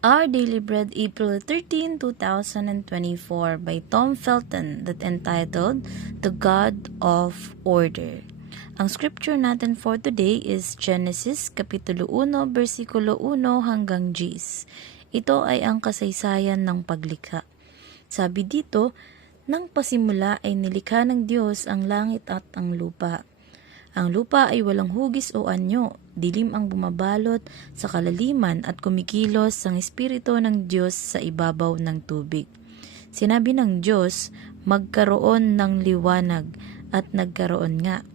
Our Daily Bread, April 13, 2024 by Tom Felton that entitled The God of Order. Ang scripture natin for today is Genesis Kapitulo 1, versikulo 1 hanggang 10. Ito ay ang kasaysayan ng paglikha. Sabi dito, nang pasimula ay nilikha ng Diyos ang langit at ang lupa. Ang lupa ay walang hugis o anyo, dilim ang bumabalot sa kalaliman at kumikilos ang Espiritu ng Diyos sa ibabaw ng tubig. Sinabi ng Diyos, magkaroon ng liwanag at nagkaroon nga.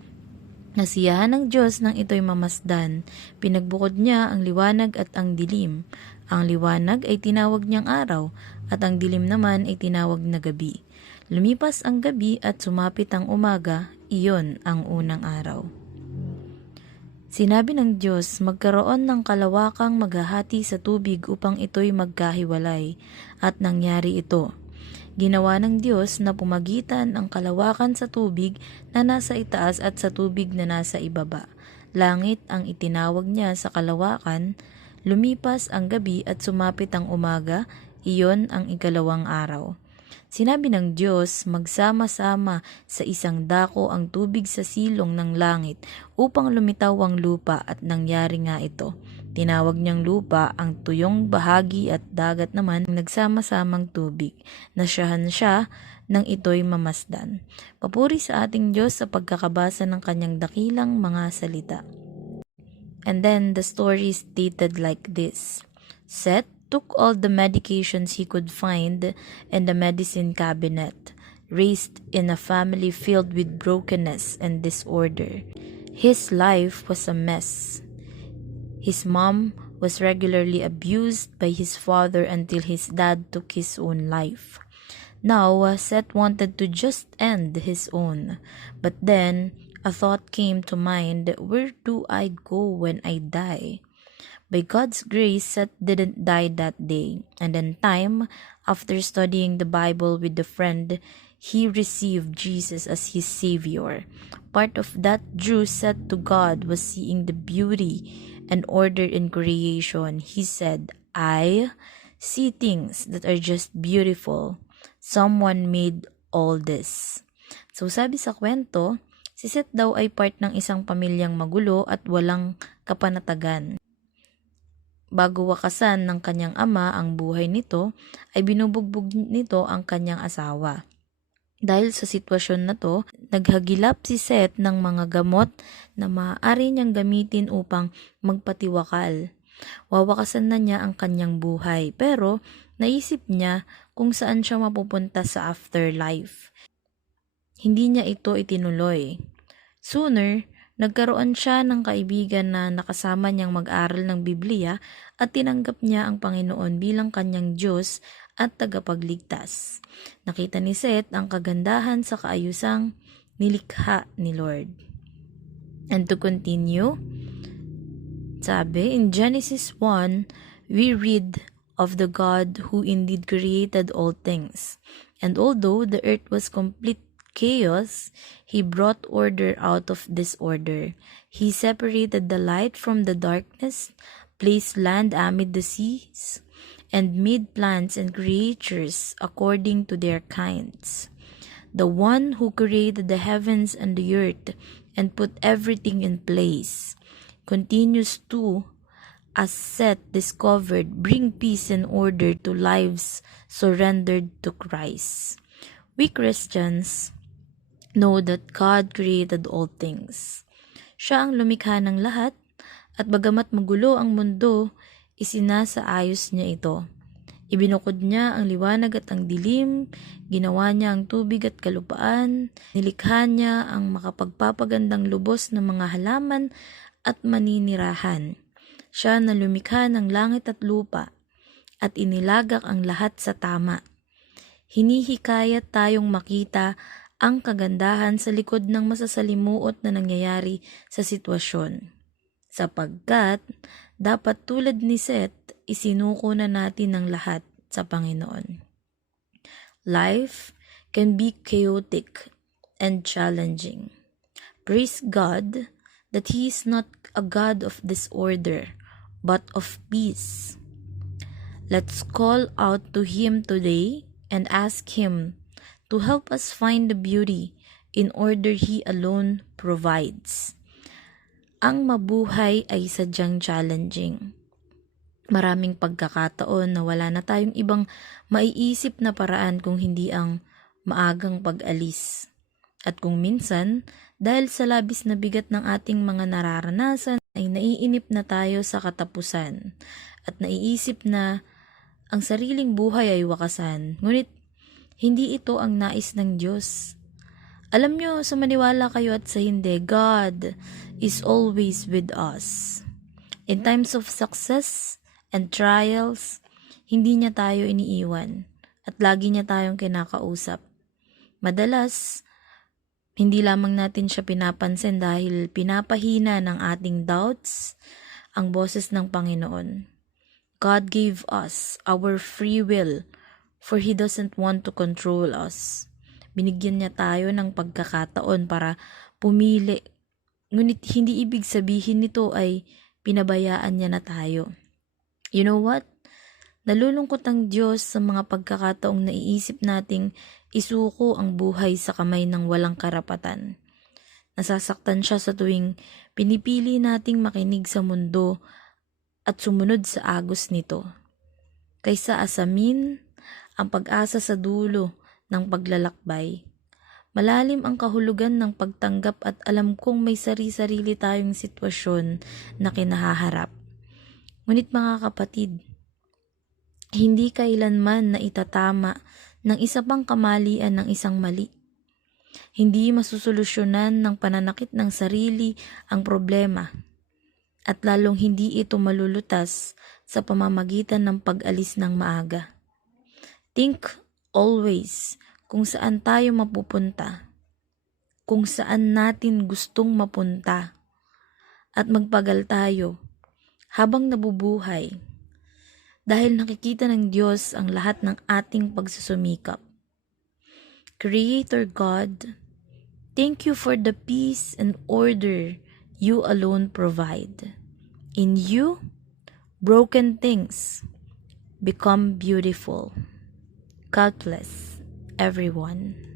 Nasiyahan ng Diyos nang ito'y mamasdan, pinagbukod niya ang liwanag at ang dilim. Ang liwanag ay tinawag niyang araw at ang dilim naman ay tinawag na gabi. Lumipas ang gabi at sumapit ang umaga, iyon ang unang araw. Sinabi ng Diyos, magkaroon ng kalawakang maghahati sa tubig upang ito'y magkahiwalay, at nangyari ito. Ginawa ng Diyos na pumagitan ang kalawakan sa tubig na nasa itaas at sa tubig na nasa ibaba. Langit ang itinawag niya sa kalawakan, lumipas ang gabi at sumapit ang umaga, iyon ang ikalawang araw. Sinabi ng Diyos, magsama-sama sa isang dako ang tubig sa silong ng langit upang lumitaw ang lupa at nangyari nga ito. Tinawag niyang lupa ang tuyong bahagi at dagat naman nagsama-samang tubig. Nasyahan siya nang ito'y mamasdan. Papuri sa ating Diyos sa pagkakabasa ng kanyang dakilang mga salita. And then the story is stated like this. Seth took all the medications he could find in the medicine cabinet, raised in a family filled with brokenness and disorder. His life was a mess. His mom was regularly abused by his father until his dad took his own life. Now, Seth wanted to just end his own, but then a thought came to mind, where do I go when I die? By God's grace, Seth didn't die that day, and in time, after studying the Bible with a friend, he received Jesus as his Savior. Part of that drew Seth to God was seeing the beauty and order in creation. He said, I see things that are just beautiful. Someone made all this. So sabi sa kwento, si Seth daw ay part ng isang pamilyang magulo at walang kapanatagan. Bago wakasan ng kanyang ama ang buhay nito, ay binubugbog nito ang kanyang asawa. Dahil sa sitwasyon na to, naghagilap si Seth ng mga gamot na maaari niyang gamitin upang magpatiwakal. Wawakasan na niya ang kanyang buhay, pero naisip niya kung saan siya mapupunta sa afterlife. Hindi niya ito itinuloy. Sooner, nagkaroon siya ng kaibigan na nakasama niyang mag-aral ng Biblia at tinanggap niya ang Panginoon bilang kanyang Diyos at tagapagligtas. Nakita ni Seth ang kagandahan sa kaayusang nilikha ni Lord. And to continue, sabi, in Genesis 1, we read of the God who indeed created all things. And although the earth was complete chaos, he brought order out of disorder. He separated the light from the darkness, placed land amid the seas, and made plants and creatures according to their kinds. The one who created the heavens and the earth and put everything in place continues to, as Seth discovered, bring peace and order to lives surrendered to Christ. We Christians know that God created all things. Siya ang lumikha ng lahat, at bagamat magulo ang mundo, isinasaayos niya ito. Ibinukod niya ang liwanag at ang dilim, ginawa niya ang tubig at kalupaan, nilikha niya ang makapagpapagandang lubos ng mga halaman at maninirahan. Siya na lumikha ng langit at lupa, at inilagak ang lahat sa tama. Hinihikayat tayong makita ang kagandahan sa likod ng masasalimuot na nangyayari sa sitwasyon. Sapagkat, dapat tulad ni Seth, isinuko na natin ang lahat sa Panginoon. Life can be chaotic and challenging. Praise God that He is not a God of disorder, but of peace. Let's call out to Him today and ask Him to help us find the beauty in order He alone provides. Ang mabuhay ay sadyang challenging. Maraming pagkakataon na wala na tayong ibang maiisip na paraan kung hindi ang maagang pag-alis. At kung minsan, dahil sa labis na bigat ng ating mga nararanasan, ay naiinip na tayo sa katapusan at naiisip na ang sariling buhay ay wakasan. Ngunit, hindi ito ang nais ng Diyos. Alam nyo, sa maniwala kayo at sa hindi, God is always with us. In times of success and trials, hindi niya tayo iniiwan at lagi niya tayong kinakausap. Madalas, hindi lamang natin siya pinapansin dahil pinapahina ng ating doubts ang boses ng Panginoon. God gave us our free will for He doesn't want to control us. Binigyan niya tayo ng pagkakataon para pumili. Ngunit hindi ibig sabihin nito ay pinabayaan niya na tayo. You know what? Nalulungkot ang Diyos sa mga pagkakataong naiisip nating isuko ang buhay sa kamay ng walang karapatan. Nasasaktan siya sa tuwing pinipili nating makinig sa mundo at sumunod sa agos nito. Kaysa asamin ang pag-asa sa dulo ng paglalakbay. Malalim ang kahulugan ng pagtanggap at alam kong may sari-sarili tayong sitwasyon na kinahaharap. Ngunit mga kapatid, hindi kailanman na itatama ng isa pang kamalian ng isang mali. Hindi masusolusyonan ng pananakit ng sarili ang problema at lalong hindi ito malulutas sa pamamagitan ng pag-alis ng maaga. Think always kung saan tayo mapupunta, kung saan natin gustong mapunta at magpagal tayo habang nabubuhay dahil nakikita ng Diyos ang lahat ng ating pagsusumikap. Creator God, thank you for the peace and order you alone provide. In you, broken things become beautiful. God bless everyone.